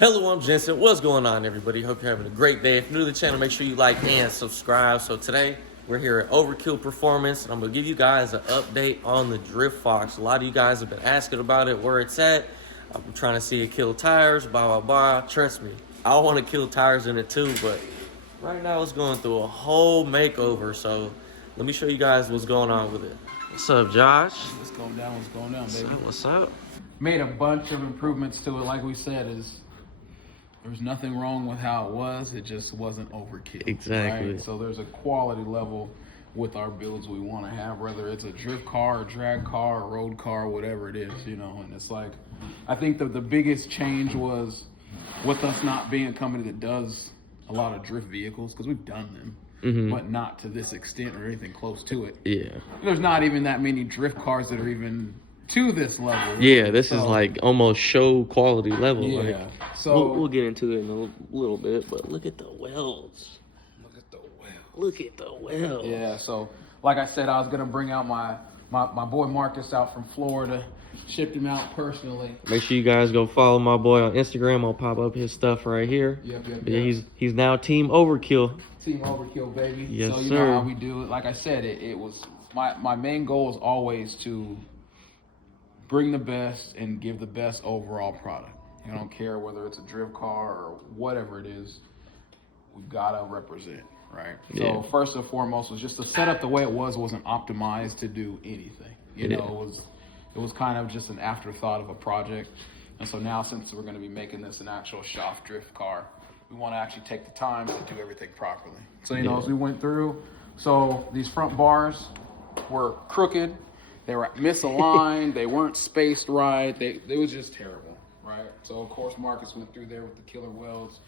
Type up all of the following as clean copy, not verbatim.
Hello, I'm Jensen. What's going on, everybody? Hope you're having a great day. If you're new to the channel, make sure you like and subscribe. So today, we're here at Overkill Performance, and I'm going to give you guys an update on the Drift Fox. A lot of you guys have been asking about it, where it's at. I'm trying to see it kill tires, blah, blah, blah. Trust me, I want to kill tires in it too, but right now it's going through a whole makeover. So let me show you guys what's going on with it. What's up, Josh? What's going down, baby? What's up? Made a bunch of improvements to it. Like we said, there was nothing wrong with how it was. It just wasn't overkill. Exactly. Right? So there's a quality level with our builds we want to have, whether it's a drift car, a drag car, a road car, whatever it is, you know. And it's like, I think that the biggest change was with us not being a company that does a lot of drift vehicles, because we've done them, but not to this extent or anything close to it. Yeah. There's not even that many drift cars that are even to this level. Yeah, this is like almost show quality level. Yeah. Like, So we'll get into it in a little bit, but look at the welds. look at the well. Look at the welds. Yeah. So like I said, I was gonna bring out my boy Marcus out from Florida, shipped him out personally. Make sure you guys go follow my boy on Instagram. I'll pop up his stuff right here. Yep. Yeah, he's now Team Overkill. Team Overkill, baby. Yes, so you sir. know how we do it. Like I said, it was my main goal is always to bring the best and give the best overall product. I don't care whether it's a drift car or whatever it is, we've got to represent, right? Yeah. So first and foremost was just the setup the way it wasn't optimized to do anything. You know, it was kind of just an afterthought of a project. And so now, since we're going to be making this an actual shop drift car, we want to actually take the time to do everything properly. So, you know, as we went through, so these front bars were crooked. They were misaligned. They weren't spaced right. It was just terrible, right? So, of course, Marcus went through there with the killer welds.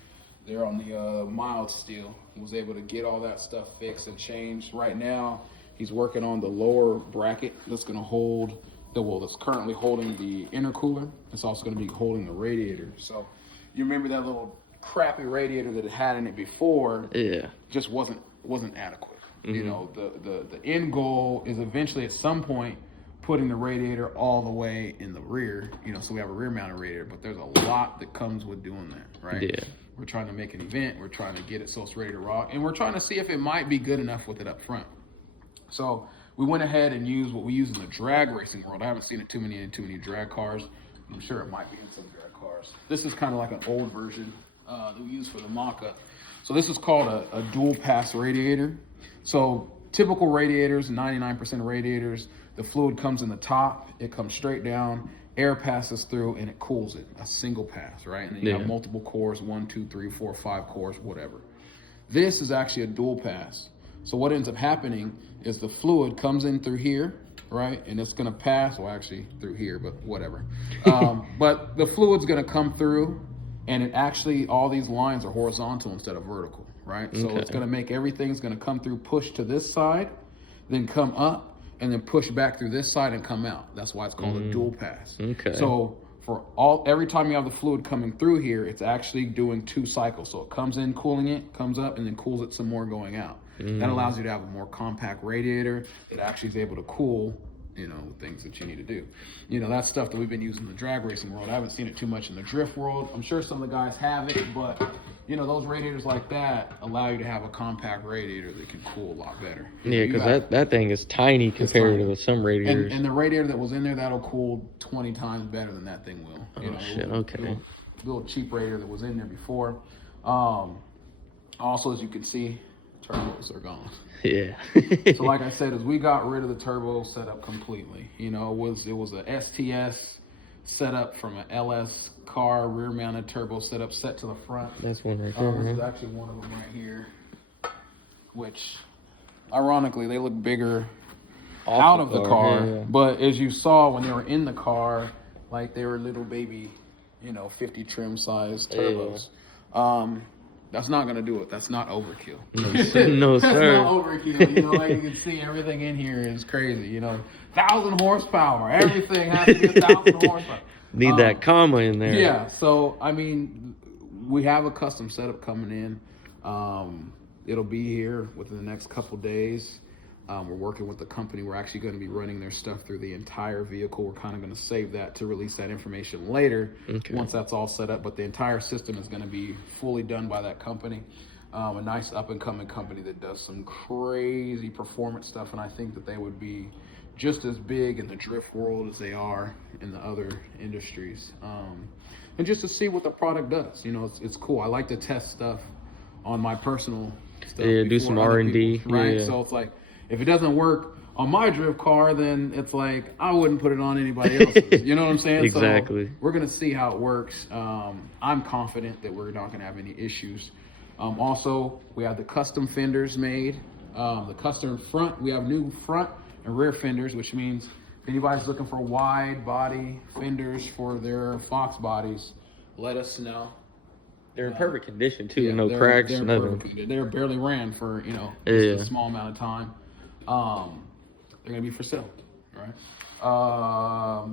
They're on the mild steel. He was able to get all that stuff fixed and changed. Right now, he's working on the lower bracket that's going to hold that's currently holding the intercooler. It's also going to be holding the radiator. So, you remember that little crappy radiator that it had in it before? Yeah. Just wasn't adequate. You know, the end goal is eventually at some point putting the radiator all the way in the rear, you know, so we have a rear mounted radiator, but there's a lot that comes with doing that, right? Yeah. We're trying to make an event, we're trying to get it so it's ready to rock, and we're trying to see if it might be good enough with it up front. So we went ahead and used what we use in the drag racing world. I haven't seen it too many drag cars. I'm sure it might be in some drag cars. This is kind of like an old version that we use for the mock-up. So this is called a dual pass radiator. So typical radiators, 99% of radiators, the fluid comes in the top, it comes straight down, air passes through, and it cools it. A single pass, right? And then you have multiple cores, 1, 2, 3, 4, 5 cores, whatever. This is actually a dual pass. So what ends up happening is the fluid comes in through here, right? And it's gonna pass, well actually through here, but whatever. But the fluid's gonna come through, and it actually, all these lines are horizontal instead of vertical, right? So it's gonna make everything's gonna come through, push to this side, then come up, and then push back through this side and come out. That's why it's called a dual pass. Okay. So for every time you have the fluid coming through here, it's actually doing 2 cycles. So it comes in, cooling it, comes up, and then cools it some more going out. That allows you to have a more compact radiator that actually is able to cool, you know, things that you need to do. You know, that's stuff that we've been using in the drag racing world. I haven't seen it too much in the drift world. I'm sure some of the guys have it, but you know, those radiators like that allow you to have a compact radiator that can cool a lot better. Yeah, because that thing is tiny compared to some radiators. And the radiator that was in there, that'll cool 20 times better than that thing will. Oh, shit, okay. Little cheap radiator that was in there before. Also, as you can see, turbos are gone. Yeah. So like I said, as we got rid of the turbo setup completely, you know, it was a STS setup from an LS car, rear mounted turbo setup set to the front. That's one right there. There's actually one of them right here, which ironically they look bigger out of the car. Yeah. But as you saw when they were in the car, like they were little baby, you know, 50 trim size turbos. Yeah. That's not gonna do it. That's not overkill. No, sir. That's not overkill. You know, like you can see, everything in here is crazy. You know, 1,000 horsepower. Everything has to be 1,000 horsepower. Need that comma in there. Yeah. So I mean, we have a custom setup coming in. It'll be here within the next couple days. We're working with the company. We're actually going to be running their stuff through the entire vehicle. We're kind of going to save that to release that information later once that's all set up. But the entire system is going to be fully done by that company. A nice up-and-coming company that does some crazy performance stuff, and I think that they would be just as big in the drift world as they are in the other industries. And just to see what the product does, you know, it's cool. I like to test stuff on my personal stuff. Yeah, do some R&D, right? Yeah. So it's like, if it doesn't work on my drift car, then it's like I wouldn't put it on anybody else's. You know what I'm saying? Exactly. So we're gonna see how it works. I'm confident that we're not gonna have any issues. Also, we have the custom fenders made. The custom front, we have new front and rear fenders, which means if anybody's looking for wide body fenders for their Fox bodies, let us know. They're in perfect condition too. Yeah, No cracks, they're nothing. They're barely ran for, you know, just a small amount of time. They're gonna be for sale, right?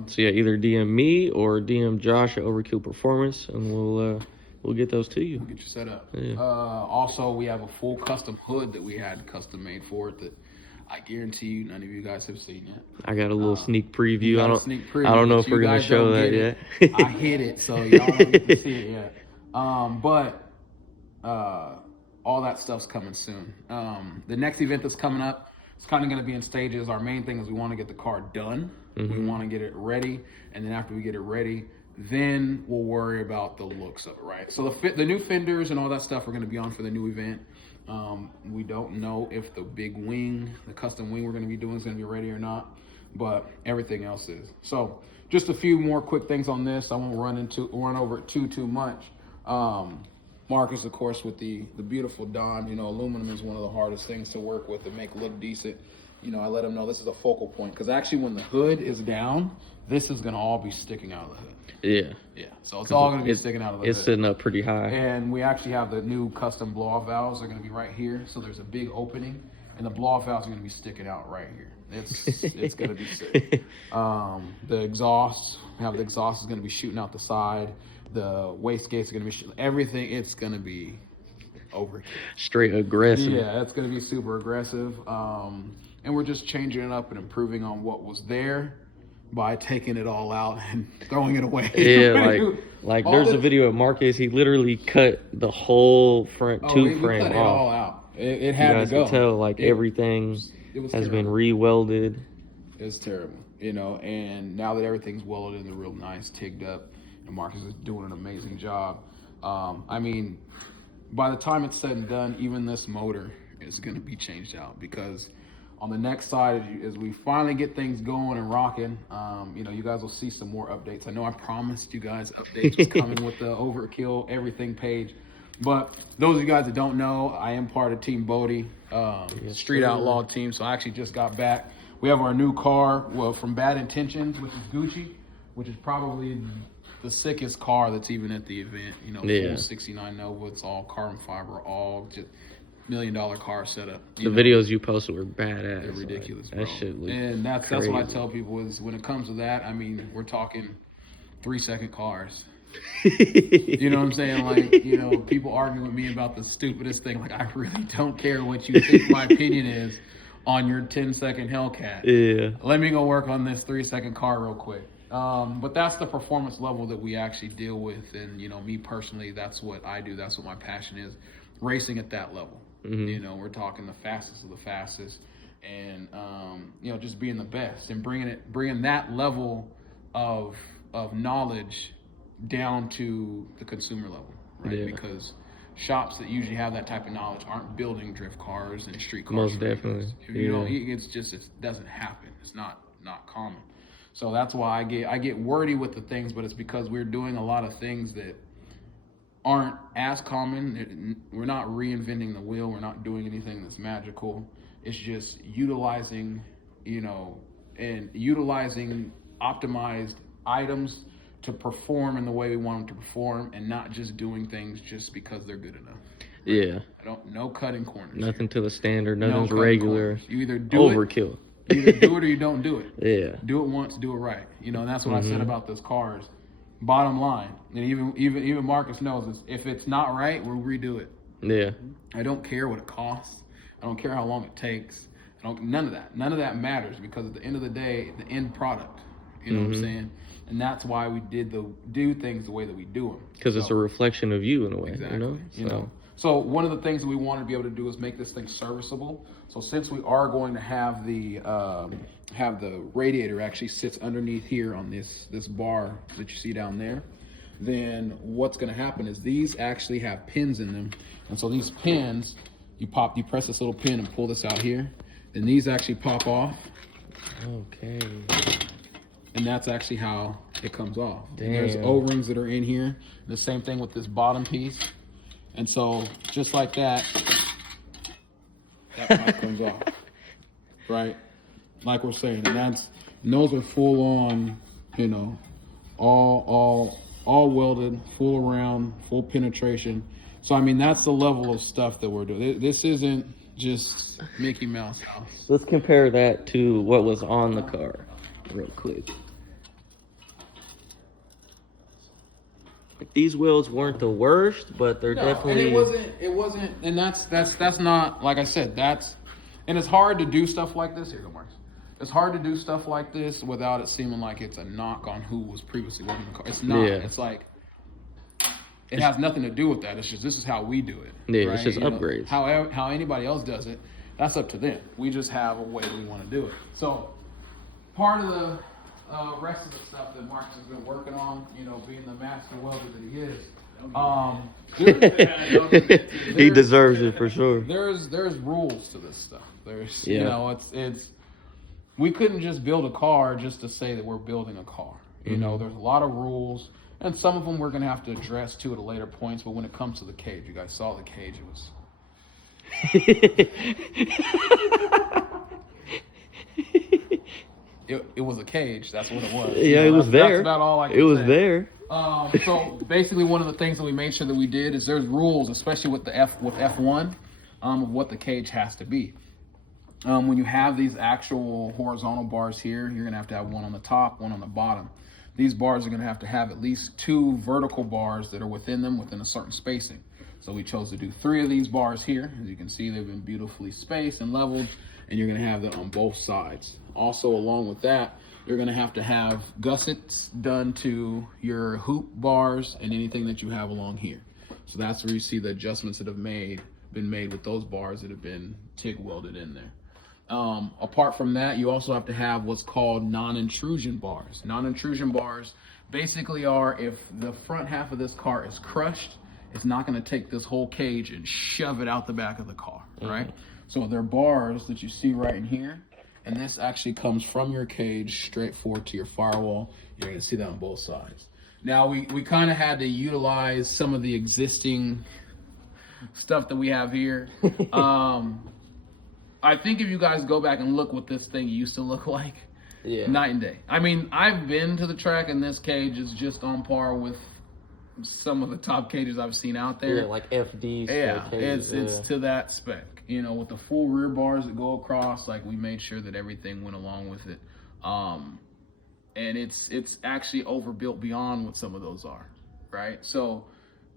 So yeah, either DM me or DM Josh at Overkill Performance, and we'll get those to you. We'll get you set up. Yeah. Also, we have a full custom hood that we had custom made for it that I guarantee you none of you guys have seen yet. I got a little sneak preview. I don't know if we're gonna show that yet. I hit it, so y'all don't get to see it yet. But all that stuff's coming soon. The next event that's coming up, it's kind of going to be in stages. Our main thing is we want to get the car done. We want to get it ready, and then after we get it ready, then we'll worry about the looks of it, right? So the new fenders and all that stuff are going to be on for the new event. We don't know if the big wing, the custom wing we're going to be doing is going to be ready or not, but everything else is. So just a few more quick things on this. I won't run over it too much. Marcus, of course, with the beautiful Don. You know, aluminum is one of the hardest things to work with and make look decent. You know, I let him know this is a focal point, because actually when the hood is down, this is going to all be sticking out of the hood. Yeah. Yeah, so it's all going to be sticking out of the hood. It's sitting up pretty high. And we actually have the new custom blow-off valves. They're going to be right here. So there's a big opening, and the blow-off valves are going to be sticking out right here. It's going to be sick. The exhaust, the exhaust is going to be shooting out the side. The wastegates are going to be shooting. Everything, it's going to be over. Straight aggressive. Yeah, it's going to be super aggressive. And we're just changing it up and improving on what was there by taking it all out and throwing it away. Yeah, like there's a video of Marcus. He literally cut the whole front tube frame cut off. It all out. It had to go. You guys can tell, like, everything has been re-welded. It's terrible, you know. And now that everything's welded and real nice, tigged up, and Marcus is doing an amazing job. I mean, by the time it's said and done, even this motor is going to be changed out, because on the next side, as we finally get things going and rocking, you know, you guys will see some more updates. I know I promised you guys updates was coming with the Overkill Everything page. But those of you guys that don't know, I am part of Team Bodie, Street Outlaw team. So I actually just got back. We have our new car, from Bad Intentions, which is Gucci, which is probably the sickest car that's even at the event. You know, full 69 Nova. It's all carbon fiber, all just $1 million car setup. The videos you posted were badass. They're ridiculous, bro. That shit was and that's what I tell people is, when it comes to that, I mean, we're talking 3-second cars. You know what I'm saying? Like, you know, people argue with me about the stupidest thing. Like, I really don't care what you think my opinion is on your 10-second Hellcat. Yeah. Let me go work on this 3-second car real quick. But that's the performance level that we actually deal with. And, you know, me personally, that's what I do. That's what my passion is, racing at that level. You know, we're talking the fastest of the fastest, and you know, just being the best and bringing that level of knowledge down to the consumer level, right? Yeah. Because shops that usually have that type of knowledge aren't building drift cars and street cars. Most definitely. You know, it doesn't happen. It's not common. So that's why I get wordy with the things, but it's because we're doing a lot of things that aren't as common. We're not reinventing the wheel. We're not doing anything that's magical. It's just utilizing, you know, and utilizing optimized items to perform in the way we want them to perform, and not just doing things just because they're good enough. Yeah. No cutting corners. Nothing to the standard. Nothing's regular. Corners. You either do overkill. You either do it or you don't do it. Yeah. Do it once, do it right. You know, and that's what I said about those cars. Bottom line, and even Marcus knows this, if it's not right, we'll redo it. Yeah. I don't care what it costs. I don't care how long it takes. None of that. None of that matters, because at the end of the day, the end product. You know what I'm saying? And that's why we do things the way that we do them. Because it's a reflection of you in a way. Exactly. You know? So one of the things that we wanted to be able to do is make this thing serviceable. So since we are going to have the radiator actually sits underneath here on this bar that you see down there, then what's going to happen is these actually have pins in them. And so these pins, you press this little pin and pull this out here, and these actually pop off. Okay. And that's actually how it comes off. Damn. There's O-rings that are in here. The same thing with this bottom piece. And so just like that pipe comes off, right? Like we're saying, and those are full on, you know, all welded, full around, full penetration. So I mean, that's the level of stuff that we're doing. This isn't just Mickey Mouse house. Let's compare that to what was on the car real quick. These wheels weren't the worst, but they're definitely. And it wasn't, and that's not, like I said, and it's hard to do stuff like this. Here, go, Marcus. It's hard to do stuff like this without it seeming like it's a knock on who was previously working the car. It's not. Yeah. It's like, it has nothing to do with that. It's just, this is how we do it. Yeah, right? It's just upgrades. How anybody else does it, that's up to them. We just have a way we want to do it. So part of the rest of the stuff that Marcus has been working on, you know, being the master welder that he is, he deserves it for sure. There's rules to this stuff. You know, it's we couldn't just build a car just to say that we're building a car. You know, there's a lot of rules, and some of them we're gonna have to address too at a later points. But when it comes to the cage, you guys saw the cage. It was a cage. That's what it was. Yeah, it was there. That's about all I can say. It was there. So basically, one of the things that we made sure that we did is there's rules, especially with F1, of what the cage has to be. When you have these actual horizontal bars here, you're gonna have to have one on the top, one on the bottom. These bars are gonna have to have at least 2 vertical bars that are within a certain spacing. So we chose to do 3 of these bars here. As you can see, they've been beautifully spaced and leveled, and you're gonna have that on both sides. Also, along with that, you're gonna have to have gussets done to your hoop bars and anything that you have along here. So that's where you see the adjustments that have been made with those bars that have been TIG welded in there. Apart from that, you also have to have what's called non-intrusion bars. Non-intrusion bars basically are, if the front half of this car is crushed, it's not gonna take this whole cage and shove it out the back of the car, right? So they're bars that you see right in here, and this actually comes from your cage straight forward to your firewall. You're gonna see that on both sides. Now, we kind of had to utilize some of the existing stuff that we have here. I think if you guys go back and look what this thing used to look like, night and day. I mean, I've been to the track, and this cage is just on par with some of the top cages I've seen out there. Yeah, like FDs. Yeah, it's to that spec. You know, with the full rear bars that go across, like, we made sure that everything went along with it. And it's actually overbuilt beyond what some of those are, right? So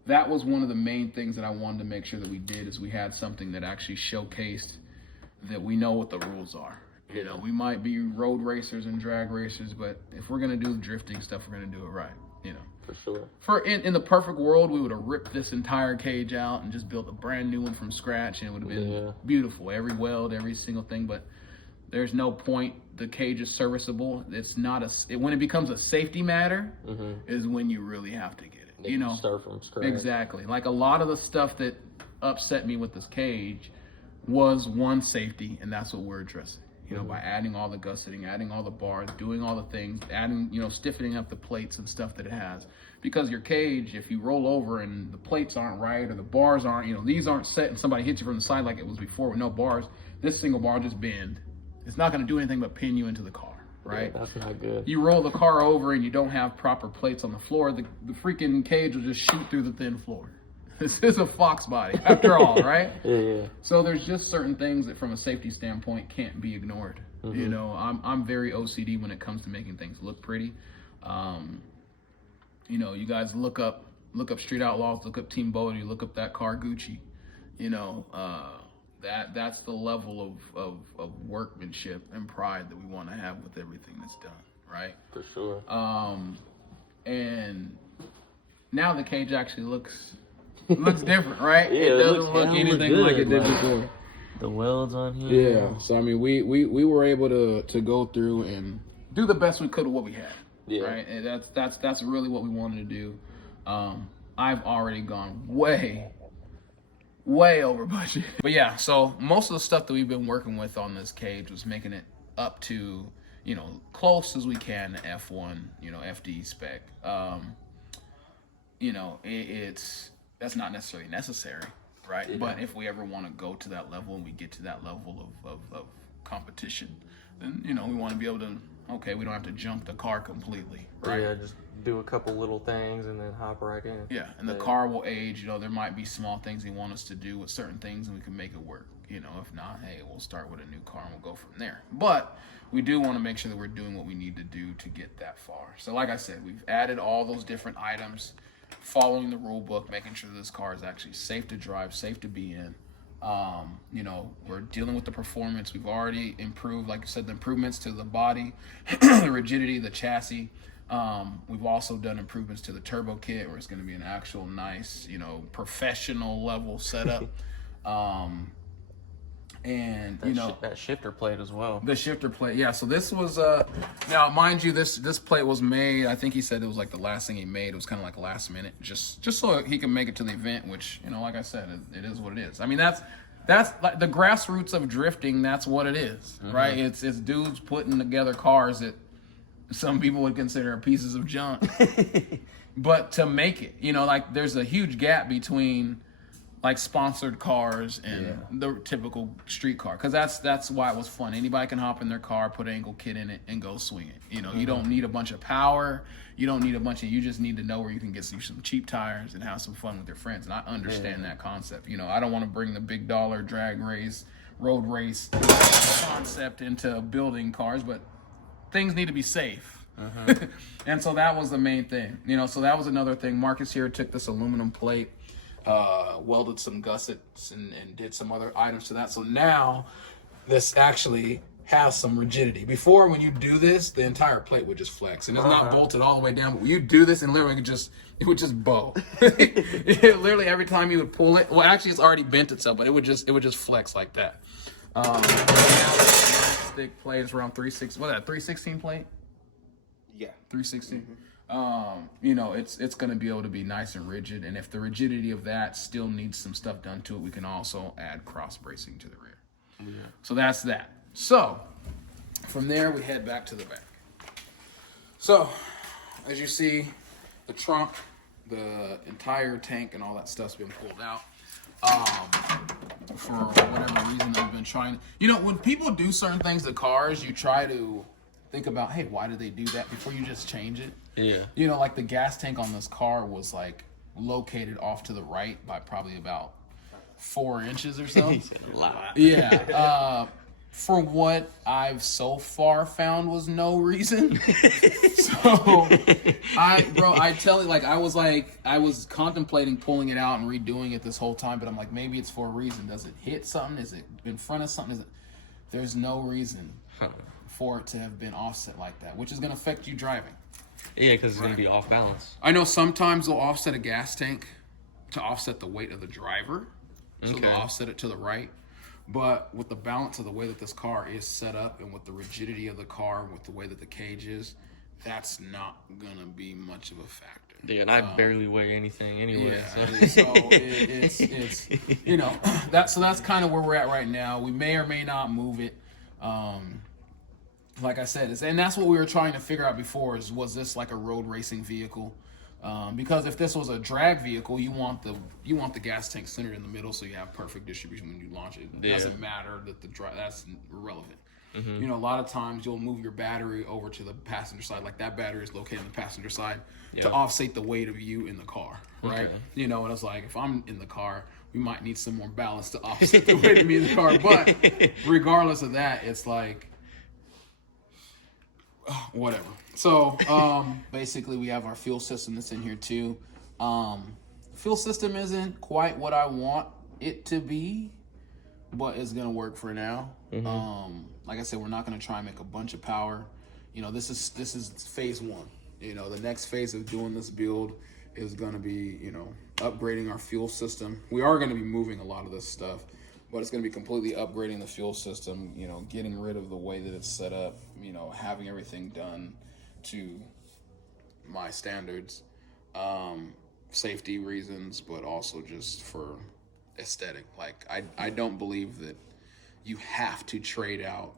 that was one of the main things that I wanted to make sure that we did, is we had something that actually showcased that we know what the rules are. You know, we might be road racers and drag racers, but if we're gonna do drifting stuff, we're gonna do it right. You know, for sure. In the perfect world, we would have ripped this entire cage out and just built a brand new one from scratch, and it would have been beautiful. Every weld, every single thing. But there's no point. The cage is serviceable. It's not when it becomes a safety matter is when you really have to get it. You know, start from scratch. Exactly. Like, a lot of the stuff that upset me with this cage was one, safety, and that's what we're addressing. You know, by adding all the gusseting, adding all the bars, doing all the things, adding, you know, stiffening up the plates and stuff that it has. Because your cage, if you roll over and the plates aren't right, or the bars aren't, you know, these aren't set, and somebody hits you from the side like it was before with no bars, this single bar just bend. It's not going to do anything but pin you into the car, right? Yeah, that's not good. You roll the car over and you don't have proper plates on the floor, the freaking cage will just shoot through the thin floor. This is a Fox body, after all, right? Yeah. So there's just certain things that, from a safety standpoint, can't be ignored. You know, I'm very OCD when it comes to making things look pretty. You know, you guys look up Street Outlaws, look up Team Bodie, look up that car Gucci. You know, That's the level of workmanship and pride that we want to have with everything that's done, right? For sure. And now the cage actually looks different, right? Yeah, it doesn't looks look anything like it did before. The welds on here. Yeah. So I mean, we were able to go through and do the best we could with what we had. Yeah. Right. And that's really what we wanted to do. I've already gone way over budget. But yeah, so most of the stuff that we've been working with on this cage was making it up to, you know, close as we can to F1, you know, FD spec. You know, that's not necessarily necessary, right? Yeah. But if we ever want to go to that level and we get to that level of competition, then, you know, we want to be able to, okay, we don't have to jump the car completely, right? Yeah, just do a couple little things and then hop right in. Yeah, and the car will age. You know, there might be small things they want us to do with certain things, and we can make it work. You know, if not, hey, we'll start with a new car and we'll go from there. But we do want to make sure that we're doing what we need to do to get that far. So like I said, we've added all those different items, following the rule book, making sure that this car is actually safe to drive, safe to be in. You know, we're dealing with the performance. We've already improved, like I said, the improvements to the body, the rigidity, the chassis. We've also done improvements to the turbo kit, where it's going to be an actual nice, you know, professional level setup. And That you know, that shifter plate as well. the shifter plate, yeah. So this was now, mind you, this plate was made. I think he said it was like the last thing he made. It was kind of like last minute, just so he can make it to the event. Which, you know, like I said, it is what it is. I mean, that's like the grassroots of drifting. That's what it is, right? It's dudes putting together cars that some people would consider pieces of junk, but to make it, you know, like there's a huge gap between like sponsored cars and the typical street car, because that's why it was fun. Anybody can hop in their car, put an ankle kit in it, and go swing it. You know, you don't need a bunch of power. You don't need you just need to know where you can get some cheap tires and have some fun with your friends. And I understand that concept. You know, I don't want to bring the big dollar drag race, road race concept into building cars, but things need to be safe. And so that was the main thing. You know, so that was another thing. Marcus here took this aluminum plate, welded some gussets and did some other items to that. So now this actually has some rigidity. Before, when you do this, the entire plate would just flex, and it's not bolted all the way down. But when you do this, and literally it would just bow. Literally every time you would pull it, well, actually it's already bent itself, but it would just flex like that. Now stick plate is around 316. What's that? 316 plate? Yeah. 316. You know, it's going to be able to be nice and rigid, and if the rigidity of that still needs some stuff done to it, we can also add cross bracing to the rear. Yeah. So that's that. So from there we head back to the back. So as you see, the trunk, the entire tank, and all that stuff's been pulled out. For whatever reason, I've been trying. You know, when people do certain things to cars, you try to think about, hey, why did they do that before you just change it? Yeah. You know, like the gas tank on this car was like located off to the right by probably about 4 inches or so. He said a lot. Yeah. For what I've so far found was no reason. So I tell you, like I was contemplating pulling it out and redoing it this whole time, but I'm like, maybe it's for a reason. Does it hit something? Is it in front of something? There's no reason for it to have been offset like that, which is going to affect you driving. Yeah, because it's going to be off balance. I know sometimes they'll offset a gas tank to offset the weight of the driver. So they'll offset it to the right. But with the balance of the way that this car is set up, and with the rigidity of the car, with the way that the cage is, that's not going to be much of a factor. Yeah, and I barely weigh anything anyway. Yeah, so it's you know, that's kind of where we're at right now. We may or may not move it. Like I said, and that's what we were trying to figure out before, was this like a road racing vehicle? Because if this was a drag vehicle, you want the gas tank centered in the middle, so you have perfect distribution when you launch it. It doesn't matter that that's irrelevant. You know, a lot of times you'll move your battery over to the passenger side, like that battery is located on the passenger side to offset the weight of you in the car, right? You know, and it's like, if I'm in the car, we might need some more balance to offset the weight of me in the car. But regardless of that, it's like, whatever. So basically we have our fuel system that's in here too. Fuel system isn't quite what I want it to be. but it's gonna work for now. Like I said, we're not gonna try and make a bunch of power. You know, this is phase one. You know, the next phase of doing this build is gonna be, you know, upgrading our fuel system. We are gonna be moving a lot of this stuff, but it's gonna be completely upgrading the fuel system. You know, getting rid of the way that it's set up. You know, having everything done to my standards, safety reasons, but also just for aesthetic. Like I don't believe that you have to trade out,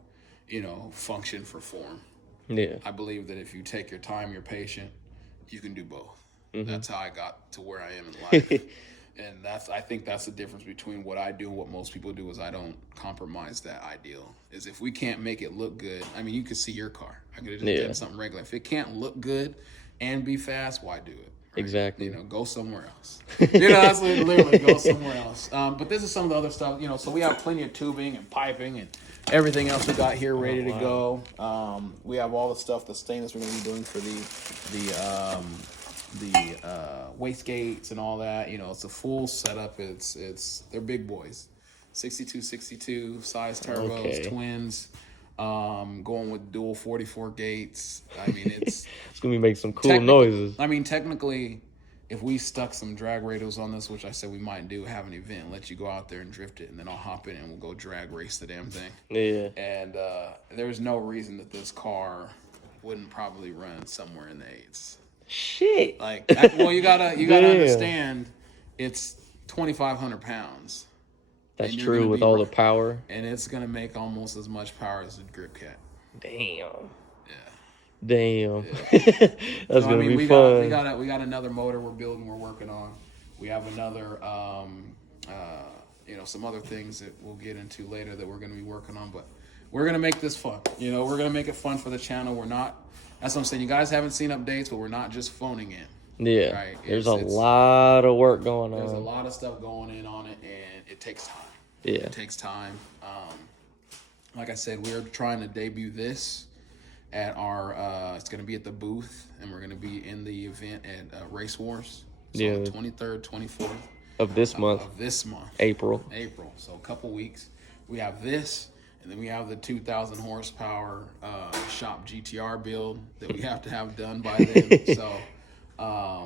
you know, function for form. Yeah. I believe that if you take your time, you're patient, you can do both. That's how I got to where I am in life. And I think that's the difference between what I do and what most people do. Is I don't compromise that ideal. Is if we can't make it look good, I mean, you could see your car. I could have just done something regular. If it can't look good and be fast, why do it? Right? Exactly. You know, go somewhere else. You know, that's literally go somewhere else. But this is some of the other stuff, you know, so we have plenty of tubing and piping and everything else we got here ready to go. We have all the stuff, the stainless we're going to be doing for the wastegates and all that. You know, it's a full setup. They're big boys. 62 size turbos, twins. Going with dual 44 gates. I mean, it's gonna be making some cool noises. I mean, technically, if we stuck some drag radials on this, which I said we might do, have an event, let you go out there and drift it, and then I'll hop in and we'll go drag race the damn thing. Yeah. And there's no reason that this car wouldn't probably run somewhere in the 8s. Shit. Like, well, you gotta understand, it's 2,500 pounds. That's true with all the power. And it's going to make almost as much power as a Grip Cat. Damn. Yeah. Damn. Yeah. That's going to be fun. We got another motor we're working on. We have another, you know, some other things that we'll get into later that we're going to be working on. But we're going to make this fun. You know, we're going to make it fun for the channel. We're not, that's what I'm saying. You guys haven't seen updates, but we're not just phoning in. Yeah. Right? There's a lot of work going on. There's a lot of stuff going in on it, and it takes time. Yeah. It takes time. Like I said, we're trying to debut this at our, it's going to be at the booth, and we're going to be in the event at Race Wars. So 23rd, 24th. Of this month. April. So a couple weeks. We have this, and then we have the 2,000 horsepower shop GTR build that we have to have done by then. So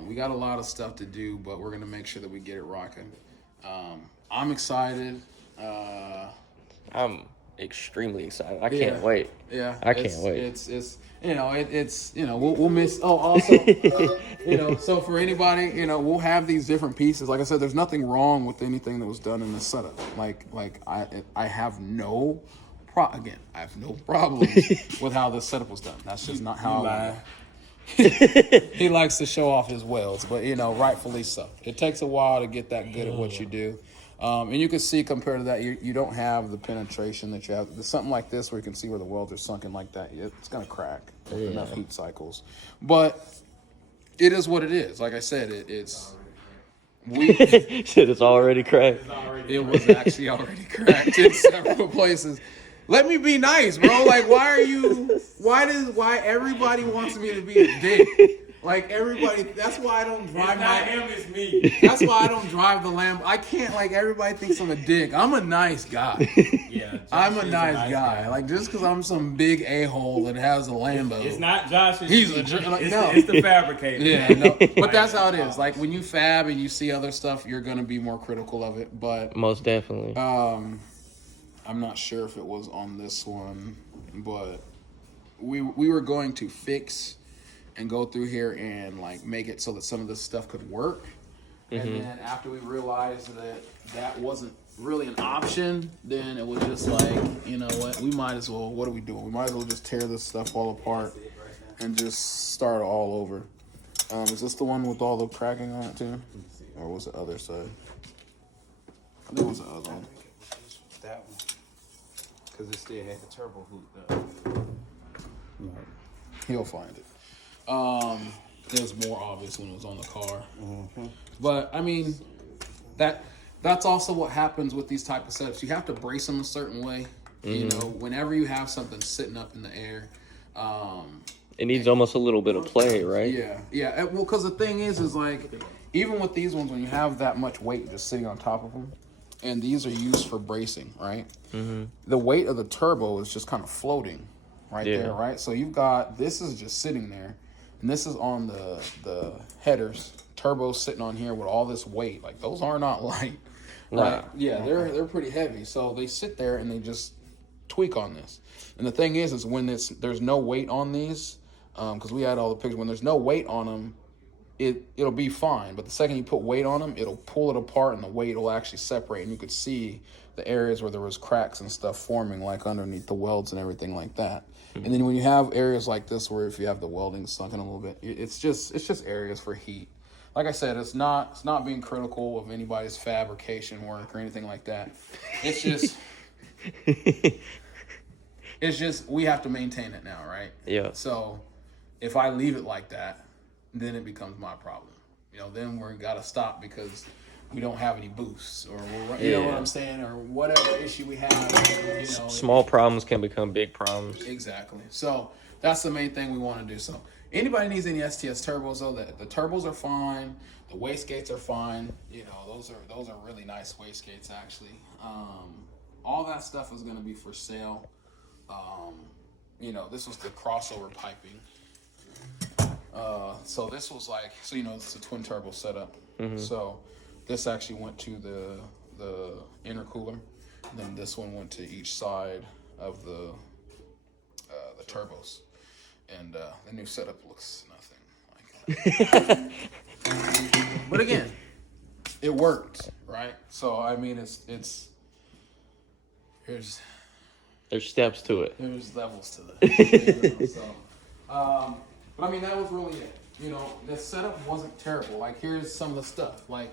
we got a lot of stuff to do, but we're going to make sure that we get it rocking. I'm excited. I'm extremely excited. I can't wait. Yeah, I can't wait. It's you know, it's you know, we'll miss. Oh, also, you know, so for anybody, you know, we'll have these different pieces. Like I said, there's nothing wrong with anything that was done in the setup. Like I have no problem with how the setup was done. That's just not how I want. He likes to show off his welds, but you know, rightfully so. It takes a while to get that good at what you do. And you can see compared to that, you don't have the penetration that you have. There's something like this where you can see where the welds are sunken like that. It's going to crack. There's enough heat cycles. But it is what it is. Like I said, it's already cracked. It was actually already cracked in several places. Let me be nice, bro. Like, why everybody wants me to be a dick? Like, everybody, that's why I don't drive it's me. That's why I don't drive the Lambo. I can't, like, everybody thinks I'm a dick. I'm a nice guy. Yeah, I'm a nice guy. Like, just because I'm some big a-hole that has a Lambo. It's not Josh. He's a jerk. Like, no. It's the fabricator. Yeah, no. But that's how it is. Like, when you fab and you see other stuff, you're going to be more critical of it. But most definitely. I'm not sure if it was on this one, but we were going to fix and go through here and like make it so that some of this stuff could work. And then after we realized that that wasn't really an option, then it was just like, you know what, we might as well, what are we doing? We might as well just tear this stuff all apart and just start all over. Is this the one with all the cracking on it too? Or was it the other side? I think it was the other one. That one. Because it still had the turbo hooked up. He'll find it. It was more obvious when it was on the car. But I mean, that's also what happens with these type of setups. You have to brace them a certain way. You know, whenever you have something sitting up in the air, it needs almost a little bit of play, right? Yeah. Well, because the thing is like, even with these ones, when you have that much weight just sitting on top of them, and these are used for bracing, right? The weight of the turbo is just kind of floating right there, right? So you've got, this is just sitting there, and this is on the headers. Turbo's sitting on here with all this weight. Like, those are not light, right? Yeah, they're pretty heavy. So they sit there and they just tweak on this. And the thing is when there's no weight on these, because we had all the pictures, when there's no weight on them, it'll be fine. But the second you put weight on them, it'll pull it apart and the weight will actually separate. And you could see the areas where there was cracks and stuff forming, like underneath the welds and everything like that. And then when you have areas like this where if you have the welding sunken a little bit, it's just areas for heat. Like I said, it's not being critical of anybody's fabrication work or anything like that. It's just it's just we have to maintain it now, right? Yeah. So if I leave it like that, then it becomes my problem. Then we're gotta stop because we don't have any boosts, or you know what I'm saying, or whatever issue we have. Small problems can become big problems. Exactly. So that's the main thing we want to do. So anybody needs any STS turbos, though, the turbos are fine. The wastegates are fine. Those are really nice wastegates actually. All that stuff is going to be for sale. This was the crossover piping. So this was like, it's a twin turbo setup. So this actually went to the intercooler. And then this one went to each side of the turbos. And the new setup looks nothing like that. But again, it worked, right? So I mean, it's there's steps to it. There's levels to this. But I mean, that was really it. The setup wasn't terrible. Like, here's some of the stuff. Like,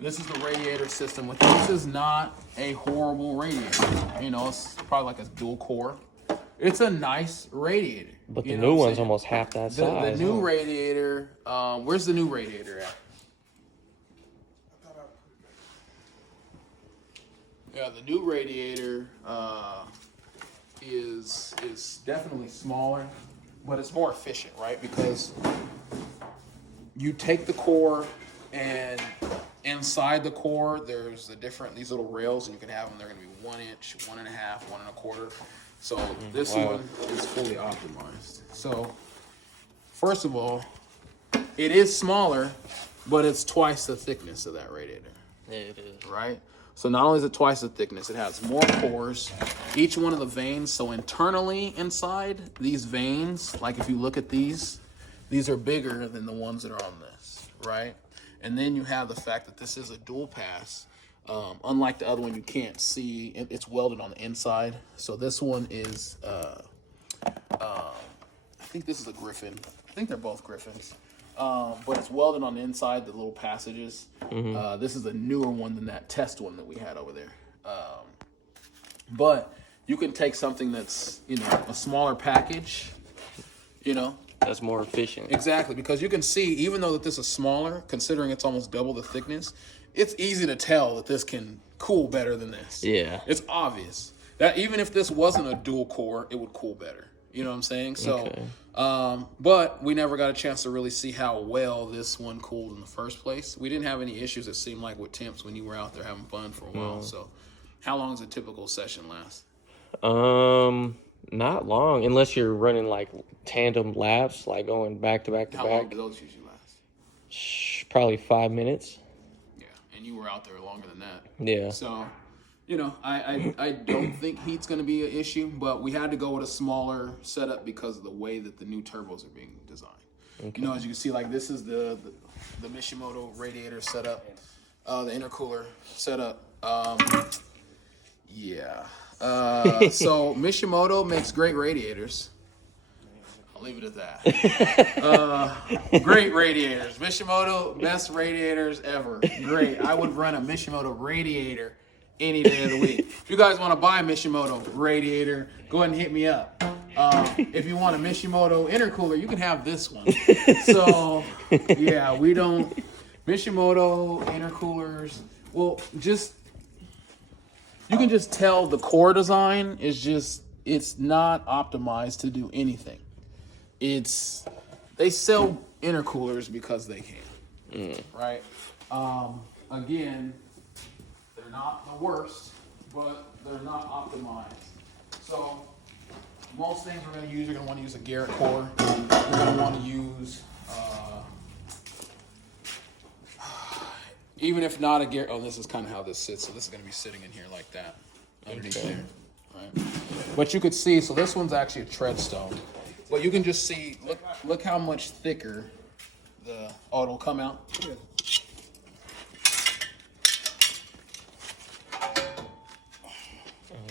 this is the radiator system. This is not a horrible radiator. It's probably like a dual core. It's a nice radiator. But the new one's almost half that size. The new radiator, where's the new radiator at? Yeah, the new radiator is definitely smaller, but it's more efficient, right? Because you take the core, and inside the core there's these little rails, and you can have them. They're going to be 1 inch, 1.5, 1.25. So this one is fully optimized. So first of all, it is smaller, but it's twice the thickness of that radiator. Yeah, it is. Right? So not only is it twice the thickness, it has more pores. Each one of the veins, so internally inside, these veins, like if you look at these are bigger than the ones that are on this, right? And then you have the fact that this is a dual pass. Unlike the other one, you can't see, it's welded on the inside. So this one is, I think this is a Griffin. I think they're both Griffins. But it's welded on the inside, the little passages. This is a newer one than that test one that we had over there. But you can take something that's, a smaller package, That's more efficient. Exactly, because you can see, even though that this is smaller, considering it's almost double the thickness, it's easy to tell that this can cool better than this. Yeah. It's obvious that even if this wasn't a dual core, it would cool better. You know what I'm saying? So, Okay. But we never got a chance to really see how well this one cooled in the first place. We didn't have any issues, it seemed like, with temps when you were out there having fun for a while. So how long does a typical session last? Not long, unless you're running like tandem laps, like going back to back to How back. long do those usually last? Probably 5 minutes. Yeah, and you were out there longer than that. Yeah. So, I don't think heat's going to be an issue, but we had to go with a smaller setup because of the way that the new turbos are being designed. Okay. As you can see, like this is the Mishimoto radiator setup, the intercooler setup. So Mishimoto makes great radiators. I'll leave it at that. Great radiators. Mishimoto, best radiators ever. Great. I would run a Mishimoto radiator any day of the week. If you guys want to buy a Mishimoto radiator, go ahead and hit me up. If you want a Mishimoto intercooler, you can have this one. So, yeah, we don't... Mishimoto intercoolers, well, just... You can just tell the core design is just... It's not optimized to do anything. They sell intercoolers because they can, right? Again, they're not the worst, but they're not optimized. So most things we're going to use, you're going to want to use a Garrett core. You're going to want to use, even if not a Garrett, oh, this is kind of how this sits. So this is going to be sitting in here like that, underneath there, right? But you could see, so this one's actually a treadstone. But you can just see, look how much thicker oh, it'll come out. Yeah.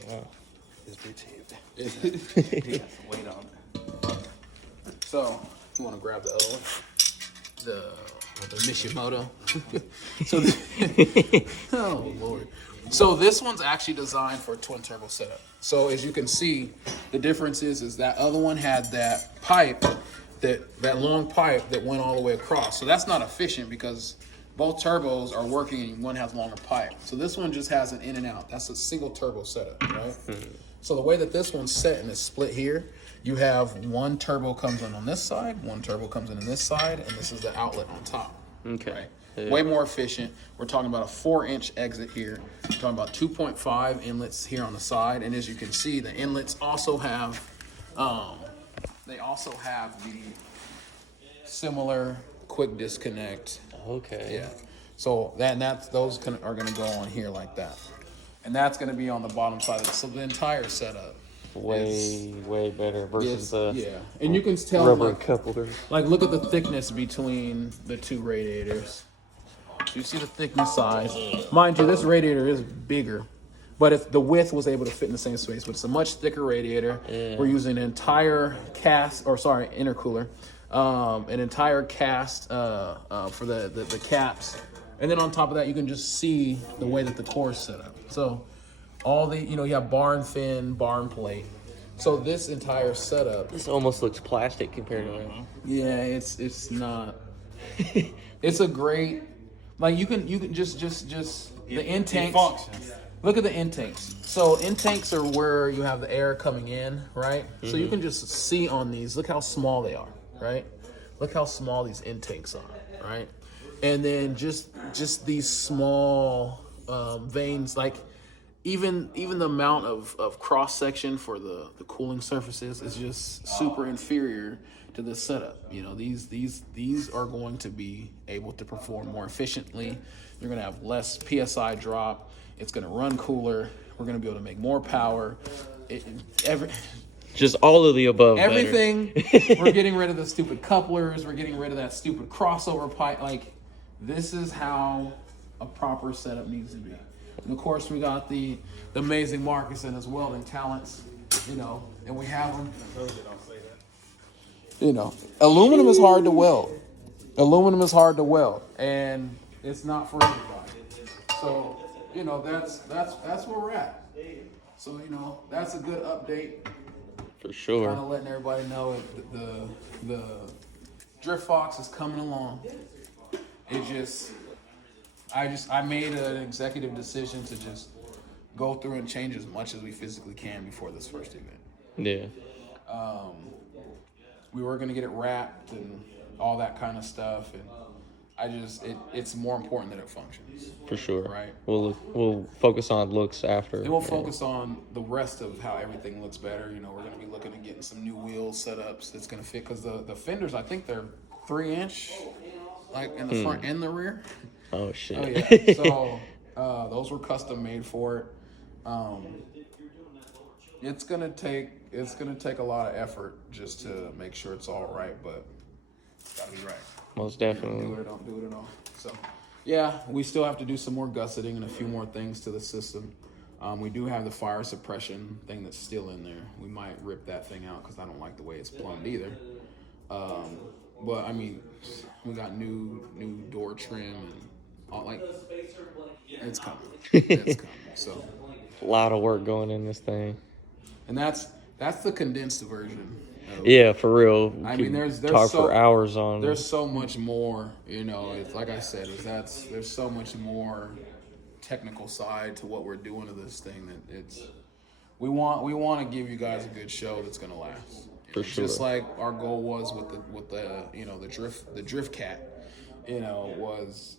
Wow. It's weight on it. So you want to grab the other one, the Mishimoto. So oh Lord. So this one's actually designed for a twin turbo setup. So as you can see, the difference is that other one had that pipe, that long pipe that went all the way across. So that's not efficient because both turbos are working and one has longer pipe. So this one just has an in and out. That's a single turbo setup, right? So the way that this one's set and is split here, you have one turbo comes in on this side, one turbo comes in on this side, and this is the outlet on top. Okay. Right? Yeah. Way more efficient. We're talking about a 4-inch exit here. We're talking about 2.5 inlets here on the side, and as you can see, the inlets also have, the similar quick disconnect. Okay. Yeah. So those are going to go on here like that, and that's going to be on the bottom side. So the entire setup. Way better versus the and you can tell rubber couplers. Like look at the thickness between the two radiators. So you see the thickness size. Mind you, this radiator is bigger, but if the width was able to fit in the same space, but it's a much thicker radiator. Yeah. We're using an entire intercooler, an entire cast for the caps, and then on top of that, you can just see the way that the core is set up. So all the, you have barn fin, barn plate. So this entire setup. This almost looks plastic compared to that. Yeah, it's not. It's a great, like you can just the intakes. Look at the intakes. So intakes are where you have the air coming in, right? So you can just see on these. Look how small they are, right? Look how small these intakes are, right? And then just these small veins, like. Even the amount of cross section for the cooling surfaces is just super inferior to this setup. These are going to be able to perform more efficiently. You're going to have less PSI drop. It's going to run cooler. We're going to be able to make more power. Just all of the above. Everything. We're getting rid of the stupid couplers. We're getting rid of that stupid crossover pipe. Like, this is how a proper setup needs to be. And of course, we got the amazing Marcus and his welding talents, and we have them. Aluminum is hard to weld. Aluminum is hard to weld, and it's not for everybody. So, that's where we're at. So, that's a good update. For sure. Kind of letting everybody know the Drift Fox is coming along. I made an executive decision to just go through and change as much as we physically can before this first event. Yeah. We were going to get it wrapped and all that kind of stuff, and it's more important that it functions. For sure. Right. We'll focus on looks after. And we'll focus on the rest of how everything looks better. We're going to be looking at getting some new wheel setups that's going to fit, because the fenders, I think they're 3-inch, like in the front and the rear. Oh shit. Oh yeah. So those were custom made for it. It's gonna take a lot of effort just to make sure it's all right, but it's gotta be right. Most definitely. Do it or don't do it at all. So yeah, we still have to do some more gusseting and a few more things to the system. We do have the fire suppression thing that's still in there. We might rip that thing out because I don't like the way it's plumbed either. But I mean, we got new door trim and all, like, it's coming. It's coming. So A lot of work going in this thing. And that's the condensed version. Yeah, for real. I mean, there's talk so, for hours on. There's so much more. It's like I said, there's so much more technical side to what we're doing to this thing that we want to give you guys a good show that's gonna last. For sure. Just like our goal was with the Drift Cat, was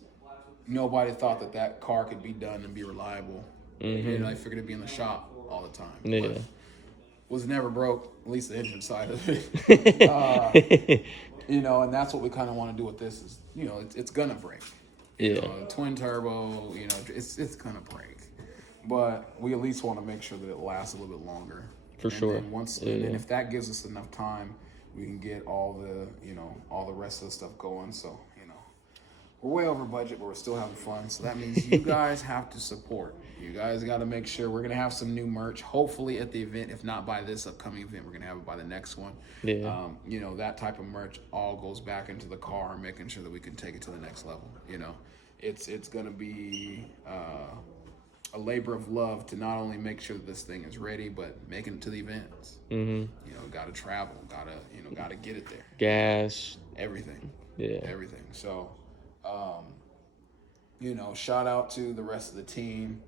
nobody thought that that car could be done and be reliable. You know, I figured it'd be in the shop all the time. Yeah. But was never broke, at least the engine side of it. You know, and that's what we kind of want to do with this is, you know, it's gonna break. Yeah. You know, twin turbo, you know, it's gonna break. But we at least want to make sure that it lasts a little bit longer. For and sure. Then once, and then if that gives us enough time, we can get all the, you know, all the rest of the stuff going. So, you know, we're way over budget, but we're still having fun. So that means you guys have to support. You guys got to make sure we're gonna have some new merch. Hopefully at the event, if not by this upcoming event, we're gonna have it by the next one. Yeah. You know, that type of merch all goes back into the car, making sure that we can take it to the next level. You know, it's gonna be a labor of love to not only make sure that this thing is ready, but making it to the events. You know, got to travel, got to get it there. Gas. Everything. Yeah. Everything. So, you know, shout out to the rest of the team.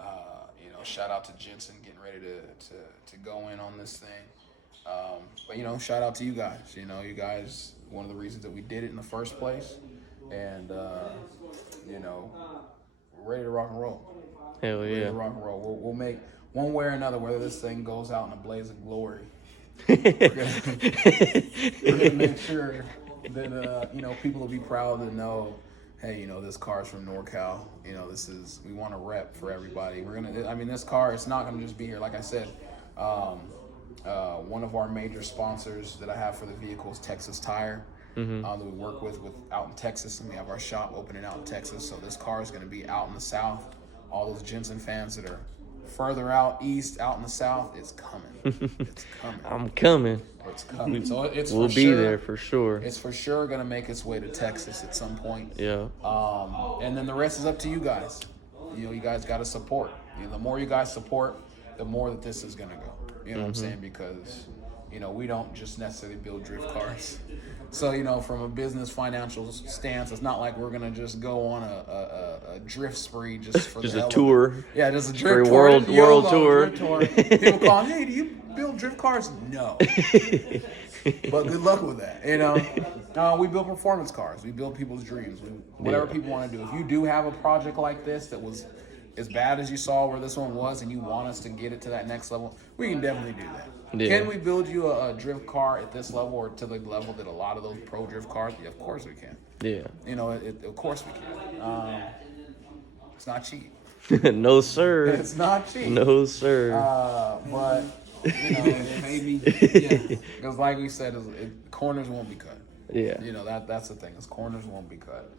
You know, shout out to Jensen getting ready to go in on this thing. But, you know, shout out to you guys. You know, you guys, one of the reasons that we did it in the first place. And, you know, we're ready to rock and roll. Hell Ready yeah. to rock and roll. We'll make one way or another, whether this thing goes out in a blaze of glory. We're gonna make sure that you know, people will be proud to know, hey, you know, this car's from NorCal. You know, we want to rep for everybody. I mean, this car, it's not gonna just be here. Like I said, one of our major sponsors that I have for the vehicle is Texas Tire. That we work with out in Texas, and we have our shop opening out in Texas. So this car is going to be out in the South. All those Jensen fans that are further out east, out in the South, it's coming. It's coming. I'm coming. It's coming. So We'll be there for sure. It's for sure going to make its way to Texas at some point. Yeah. And then the rest is up to you guys. You know, you guys got to support. You know, the more you guys support, the more that this is going to go. You know what I'm saying? Because, you know, we don't just necessarily build drift cars. So, you know, from a business financial stance, it's not like we're going to just go on a drift spree just for Just the a hell tour. of it. Yeah, just a drift tour. World tour. Drift tour. People call, hey, do you build drift cars? No. But good luck with that, you know. We build performance cars. We build people's dreams. Whatever people want to do. If you do have a project like this that was as bad as you saw where this one was and you want us to get it to that next level, we can definitely do that. Yeah. Can we build you a drift car at this level or to the level that a lot of those pro drift cars? Yeah, of course we can. Yeah. You know, of course we can. It's not cheap. No, sir. It's not cheap. No, sir. But, you know, maybe, yeah. Because like we said, corners won't be cut. Yeah. You know, that's the thing, is corners won't be cut.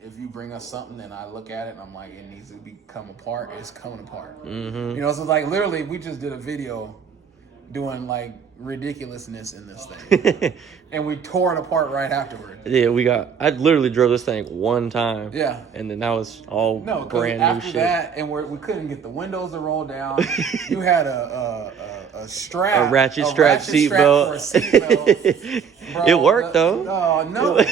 If you bring us something and I look at it and I'm like, it needs to come apart, it's coming apart. You know, so like literally we just did a video doing like ridiculousness in this thing. And we tore it apart right afterward. Yeah, I literally drove this thing one time. Yeah. And then that was all No, because brand new after shit. that, and we couldn't get the windows to roll down. You had a strap. A ratchet strap for a seatbelt. Bro, It worked though. Oh no.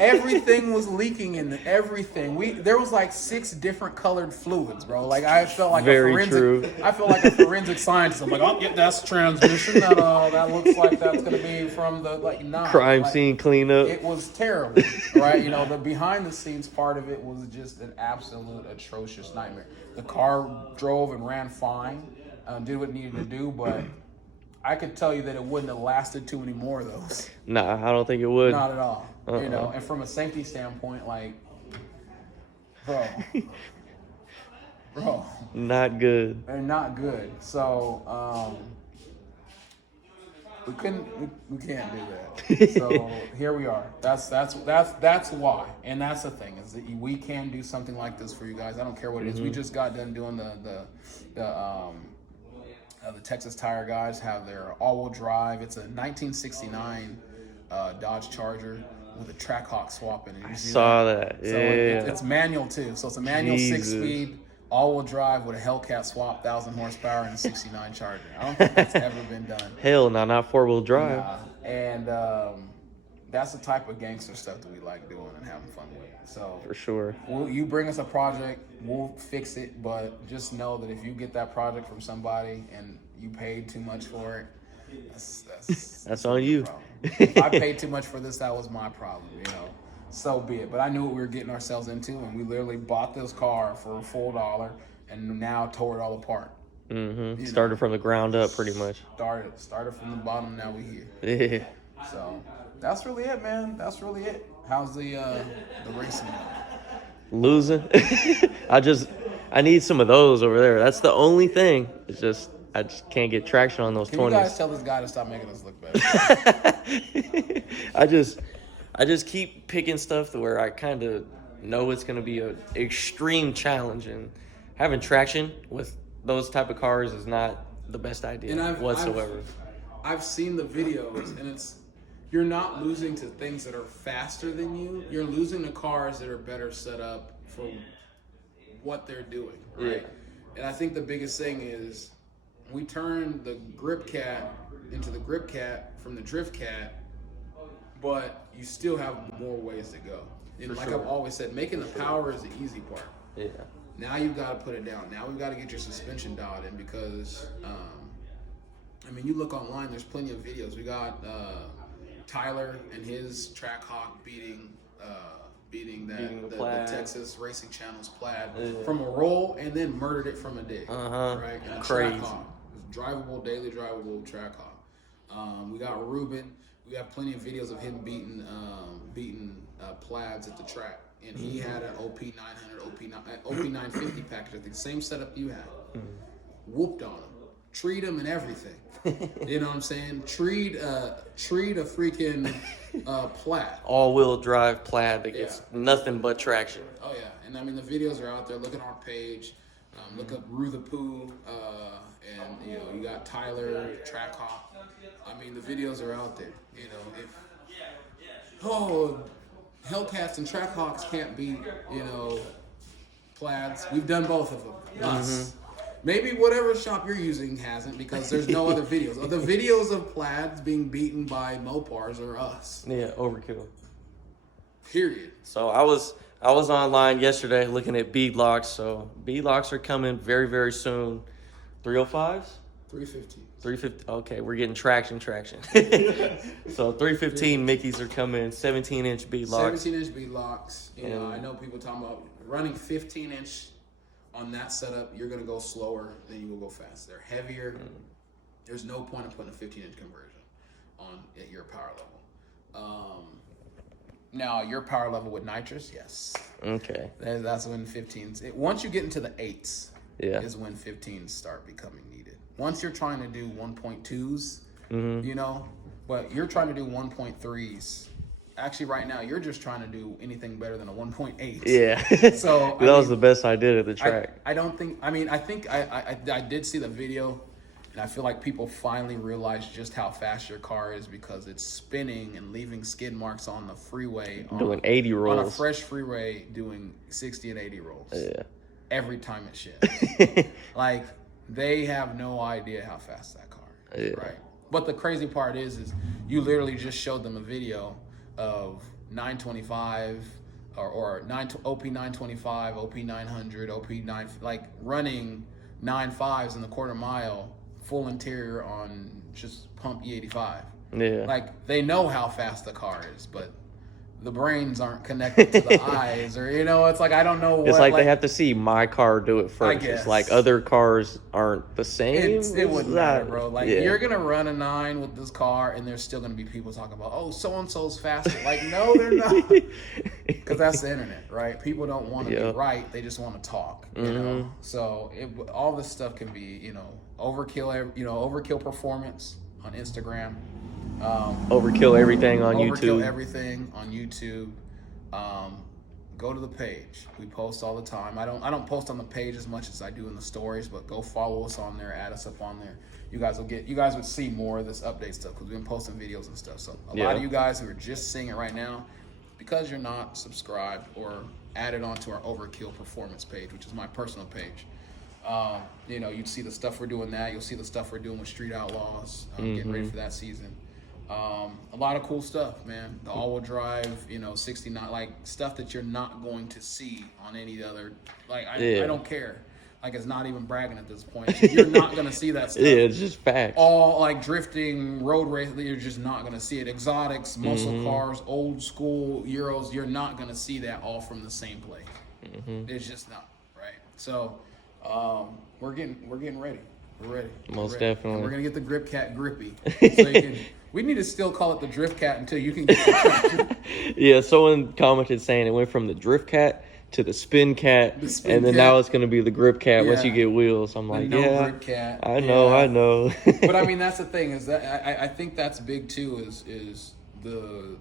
Everything was leaking in everything. There was like 6 different colored fluids, bro. Like I felt like I felt like a forensic scientist. I'm like, oh yeah, that's transmission. That looks like that's gonna be from the crime scene cleanup. It was terrible, right? You know, the behind the scenes part of it was just an absolute atrocious nightmare. The car drove and ran fine, did what it needed to do, but I could tell you that it wouldn't have lasted too many more of those. Nah, I don't think it would. Not at all. You know, and from a safety standpoint, like, bro, Not good. they're not good. So, we can't do that. So here we are. That's why, and that's the thing, is that we can do something like this for you guys. I don't care what it is. We just got done doing the Texas Tire guys have their all-wheel drive. It's a 1969 Dodge Charger with a Trackhawk swap in it. I saw that. Yeah. So it's manual too. So it's a manual Jesus. 6-speed all-wheel drive with a Hellcat swap, 1,000 horsepower, and a 69 Charger. I don't think that's ever been done. Hell no, not 4-wheel drive. And that's the type of gangster stuff that we like doing and having fun with. So For sure. you bring us a project, we'll fix it, but just know that if you get that project from somebody and you paid too much for it, that's That's on you. problem. If I paid too much for this, that was my problem, you know. so be it. But I knew what we were getting ourselves into, and we literally bought this car for a full dollar, and now tore it all apart. Started from the ground up, pretty much. Started from the bottom. Now we here. Yeah. So that's really it, man. That's really it. How's the racing going? Losing. I need some of those over there. That's the only thing. It's just I just can't get traction on those 20s. Can you guys tell this guy to stop making us look better? I just keep picking stuff to where I kind of know it's going to be an extreme challenge, and having traction with those type of cars is not the best idea whatsoever. I've seen the videos, and you're not losing to things that are faster than you. You're losing to cars that are better set up for what they're doing, right? Yeah. And I think the biggest thing is we turned the Grip Cat into the Grip Cat from the Drift Cat, but you still have more ways to go. And like I've always said, making the power is the easy part. Yeah. Now you've got to put it down. Now we've got to get your suspension dialed in because, I mean, you look online, there's plenty of videos. We got Tyler and his Trackhawk beating the Texas Racing Channel's Plaid from a roll and then murdered it from a dig. Right? And Crazy. Trackhawk. It's drivable, daily drivable Trackhawk. We got Ruben. We have plenty of videos of him beating Plaids at the track. And he had an OP 900, OP 950 package. I think same setup you had. Whooped on him, treat him and everything. You know what I'm saying? Treat a freaking Plaid. All-wheel drive Plaid that gets nothing but traction. Oh yeah, and I mean the videos are out there. Look at our page. Look up Rue the Pooh, and you know you got Tyler Trackhawk. I mean the videos are out there. You know Hellcats and Trackhawks can't beat, you know, Plaids. We've done both of them. Us. Maybe whatever shop you're using hasn't because there's no other videos. The videos of Plaids being beaten by Mopars are us. Yeah, overkill. Period. So I was online yesterday looking at beadlocks. So beadlocks are coming very, very soon. 305s? 350. 350. Okay, we're getting traction. So 315 Mickeys are coming, 17-inch beadlocks. 17-inch beadlocks. You know, I know people talking about running 15-inch on that setup. You're going to go slower than you will go fast. They're heavier. There's no point in putting a 15-inch conversion on at your power level. Now, your power level with nitrous, yes. Okay. That's when 15s. Once you get into the 8s, is when 15s start becoming needed. Once you're trying to do 1.2s, you know, but you're trying to do 1.3s. Actually, right now, you're just trying to do anything better than a 1.8. Yeah. So that was the best I did at the track. I think I did see the video, and I feel like people finally realized just how fast your car is because it's spinning and leaving skid marks on the freeway. Doing 80 rolls. On a fresh freeway, doing 60 and 80 rolls. Yeah. Every time it shifts. Like, they have no idea how fast that car is, right? But the crazy part is you literally just showed them a video of 925 or OP 925, OP 900, OP 9, like running 9.5s in the quarter mile, full interior on just pump E85. Yeah. Like, they know how fast the car is, but the brains aren't connected to the eyes, or, you know, it's like, I don't know what. It's like they have to see my car do it first. It's like other cars aren't the same. It wouldn't matter, bro. Like, you're going to run a 9 with this car, and there's still going to be people talking about, oh, so-and-so's faster. Like, no, they're not. Because that's the internet, right? People don't want to be right. They just want to talk, you know? So all this stuff can be, you know, overkill performance on Instagram. Overkill everything on YouTube. Overkill everything on YouTube. Go to the page. We post all the time. I don't post on the page as much as I do in the stories, but go follow us on there. Add us up on there. You guys would see more of this update stuff because we've been posting videos and stuff. So a lot of you guys who are just seeing it right now, because you're not subscribed or added onto our Overkill Performance page, which is my personal page. You know, you'd see the stuff we're doing that. You'll see the stuff we're doing with Street Outlaws, getting ready for that season. A lot of cool stuff, man. The all-wheel drive, you know, 69, like stuff that you're not going to see on any other. Like, I don't care. Like, it's not even bragging at this point. You're not gonna see that stuff. Yeah, it's just facts. All like drifting, road race, you're just not gonna see it. Exotics, muscle cars, old school Euros, you're not gonna see that all from the same place. It's just not, right? So we're getting ready. We're ready. Most definitely. And we're gonna get the Grip Cat grippy. So you can, we need to still call it the Drift Cat until you can get the traction. Yeah, someone commented saying it went from the Drift Cat to the Spin Cat, and then now it's going to be the Grip Cat once you get wheels. I'm like, Grip Cat. I know. But I mean, that's the thing is that I think that's big too. Is the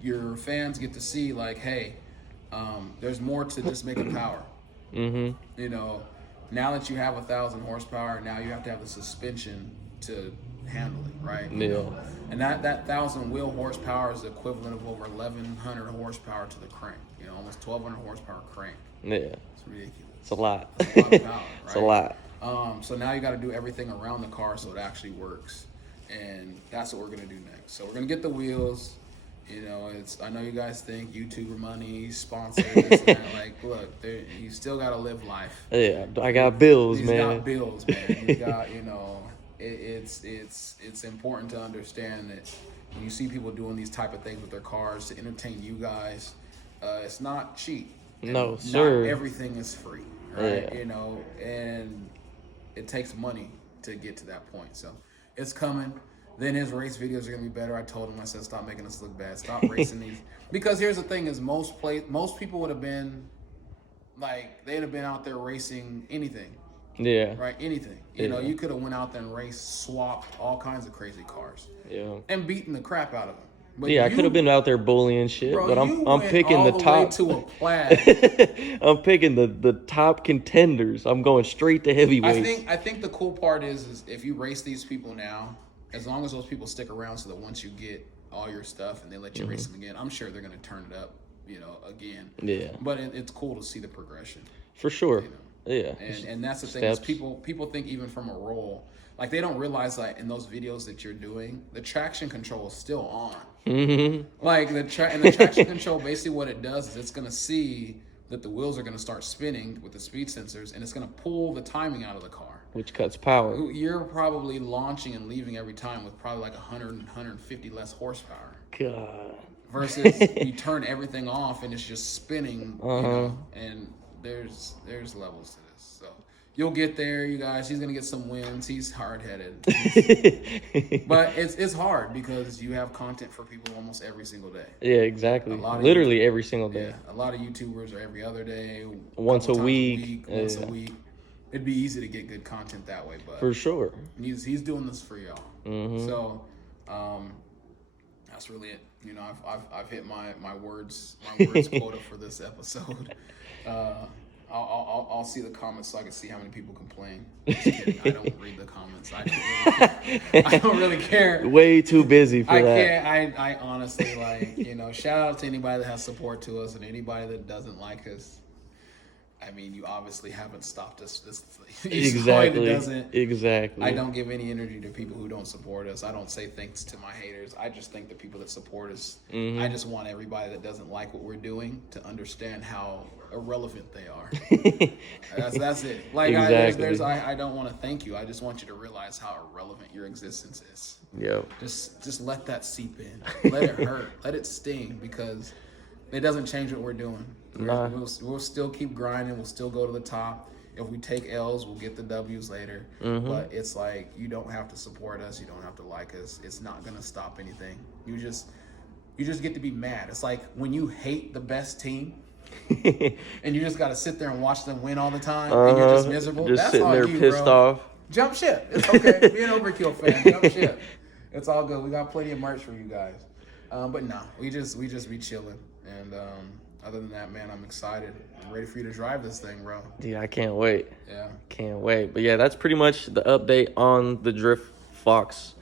your fans get to see like, hey, there's more to just making power. You know, now that you have 1,000 horsepower, now you have to have the suspension to handle it, right? Yeah. And that 1,000 wheel horsepower is the equivalent of over 1,100 horsepower to the crank. You know, almost 1,200 horsepower crank. Yeah. It's ridiculous. It's a lot. It's a lot of power, right? It's a lot. So now you got to do everything around the car so it actually works, and that's what we're gonna do next. So we're gonna get the wheels. You know, I know you guys think YouTuber money, sponsors, this and that. Like, look, you still gotta live life. Yeah, I got bills, He's man. got bills, man. He's got, you know, it's important to understand that when you see people doing these type of things with their cars to entertain you guys, it's not cheap. No, not sir. Everything is free, right? Yeah. You know, and it takes money to get to that point. So it's coming. Then his race videos are gonna be better. I told him, I said, stop making us look bad. Stop racing these. Because here's the thing: is most people would have been like, they'd have been out there racing anything. Yeah. Right, anything. You know, you could have went out there and raced, swapped all kinds of crazy cars. Yeah. And beaten the crap out of them. But I could have been out there bullying shit, bro, but I'm picking the top. Way to a plaid. I'm picking the top contenders. I'm going straight to heavyweights. I think the cool part is if you race these people now, as long as those people stick around, so that once you get all your stuff and they let you race them again, I'm sure they're gonna turn it up, you know, again. Yeah. But it's cool to see the progression. For sure. You know? Yeah. And that's the thing is people think even from a roll, like they don't realize that in those videos that you're doing, the traction control is still on. Like the traction control, basically what it does is it's gonna see that the wheels are gonna start spinning with the speed sensors, and it's gonna pull the timing out of the car. Which cuts power. You're probably launching and leaving every time with probably like 100, 150 less horsepower. God. Versus you turn everything off and it's just spinning, you know, and there's levels to this. So you'll get there, you guys. He's gonna get some wins. He's hard-headed. But it's hard because you have content for people almost every single day. Yeah, exactly. Literally every single day. Yeah, a lot of YouTubers are every other day, once a week. Once a week. It'd be easy to get good content that way, but for sure. He's doing this for y'all. So that's really it. You know, I've hit my words quota for this episode. I'll see the comments so I can see how many people complain. Just kidding. I don't read the comments. I don't really care. Way too busy for that. I honestly, like, you know, shout out to anybody that has support to us and anybody that doesn't like us. I mean, you obviously haven't stopped us. Exactly. I don't give any energy to people who don't support us. I don't say thanks to my haters. I just thank the people that support us. I just want everybody that doesn't like what we're doing to understand how irrelevant they are. That's it. Like, exactly. I don't want to thank you. I just want you to realize how irrelevant your existence is. Yep. Just let that seep in. Let it hurt. Let it sting, because it doesn't change what we're doing. Nah. We'll still keep grinding. We'll still go to the top. If we take L's, we'll get the W's later. But it's like, you don't have to support us. You don't have to like us. It's not going to stop anything. You just get to be mad. It's like when you hate the best team and you just got to sit there and watch them win all the time and you're just miserable. Just that's sitting all there you, pissed bro. off. Jump ship. It's okay. Be an Overkill fan. Jump ship. It's all good. We got plenty of merch for you guys. But no, we just be chilling. And other than that, man, I'm excited. I'm ready for you to drive this thing, bro. Yeah, I can't wait. Yeah. Can't wait. But yeah, that's pretty much the update on the Drift Fox.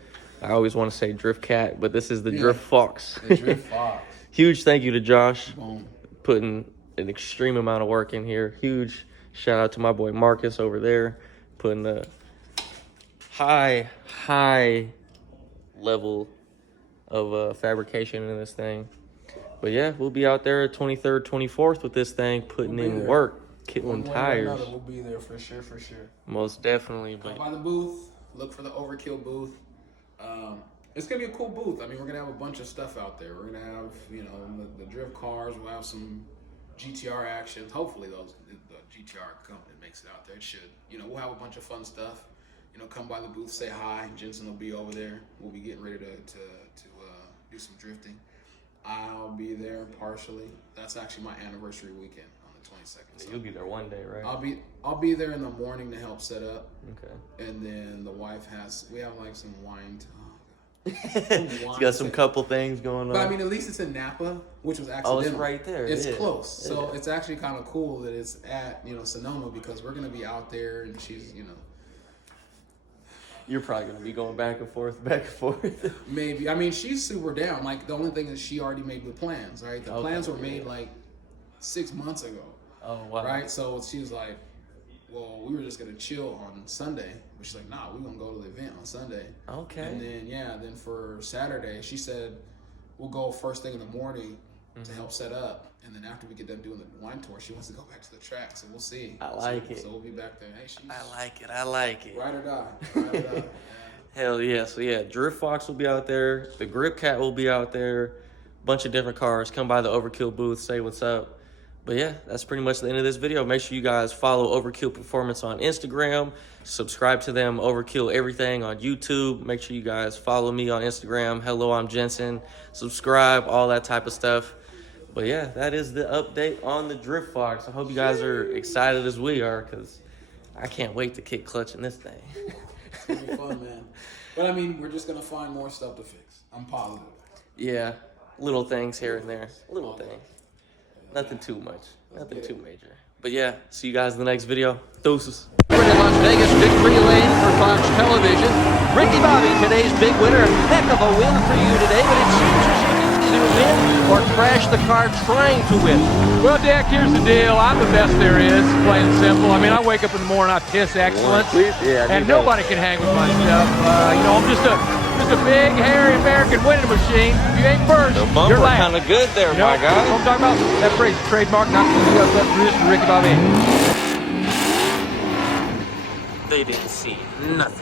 I always want to say Drift Cat, but this is the Drift Fox. The Drift Fox. Huge thank you to Josh. Boom. Putting an extreme amount of work in here. Huge shout out to my boy Marcus over there, putting a high level of fabrication in this thing. But yeah, we'll be out there 23rd, 24th with this thing, putting in work. Killing One way or tires. another, we'll be there for sure, for sure. Most definitely. Come But by the booth. Look for the Overkill booth. It's gonna be a cool booth. I mean, we're gonna have a bunch of stuff out there. We're gonna have, you know, the drift cars. We'll have some GTR actions. Hopefully, the GTR company makes it out there. It should. You know, we'll have a bunch of fun stuff. You know, come by the booth, say hi. Jensen will be over there. We'll be getting ready to do some drifting. I'll be there partially. That's actually my anniversary weekend on the 22nd. So you'll be there one day, right? I'll be there in the morning to help set up. Okay. And then the wife we have like some wine. You got some couple things going on. But I mean, at least it's in Napa, which was accidental. Oh, it's right there. It's Yeah. close, so Yeah. it's actually kind of cool that it's at, you know, Sonoma, because we're gonna be out there, and she's, you know, You're probably gonna be going back and forth. maybe. I mean, she's super down. Like, the only thing is she already made the plans, right? The plans were made like 6 months ago. Oh wow. Right? So she was like, well, we were just gonna chill on Sunday. But she's like, nah, we're gonna go to the event on Sunday. Okay. And then for Saturday, she said we'll go first thing in the morning to help set up. And then after we get done doing the wine tour, she wants to go back to the track. So we'll see. I like it. So we'll be back there. Hey, she's I like it. ride or die. Ride or die. Yeah. Hell yeah. So yeah, Drift Fox will be out there. The Grip Cat will be out there. Bunch of different cars. Come by the Overkill booth, say what's up. But yeah, that's pretty much the end of this video. Make sure you guys follow Overkill Performance on Instagram. Subscribe to them, Overkill Everything on YouTube. Make sure you guys follow me on Instagram. Helloooimjensen. Subscribe, all that type of stuff. But yeah, that is the update on the Drift Fox. I hope you guys are excited as we are, because I can't wait to kick clutch in this thing. It's gonna be fun, man. But I mean, we're just gonna find more stuff to fix. I'm positive. Yeah, little things here and there. Little things. Nothing too much. Nothing too major. But yeah, see you guys in the next video. Deuces. In Las Vegas, victory lane for Fox Television. Ricky Bobby, today's big winner. Heck of a win for you today, but it seems as if you either win or crash the car trying to win. Well, Dick, here's the deal. I'm the best there is, plain and simple. I mean, I wake up in the morning, I piss excellence, and nobody can hang with my stuff. You know, I'm just a big, hairy American winning machine. If you ain't first, The you're bumper last. kind of good there, You know, my guy. what I'm talking about? That phrase, trademark, not for Ricky Bobby. They didn't see nothing.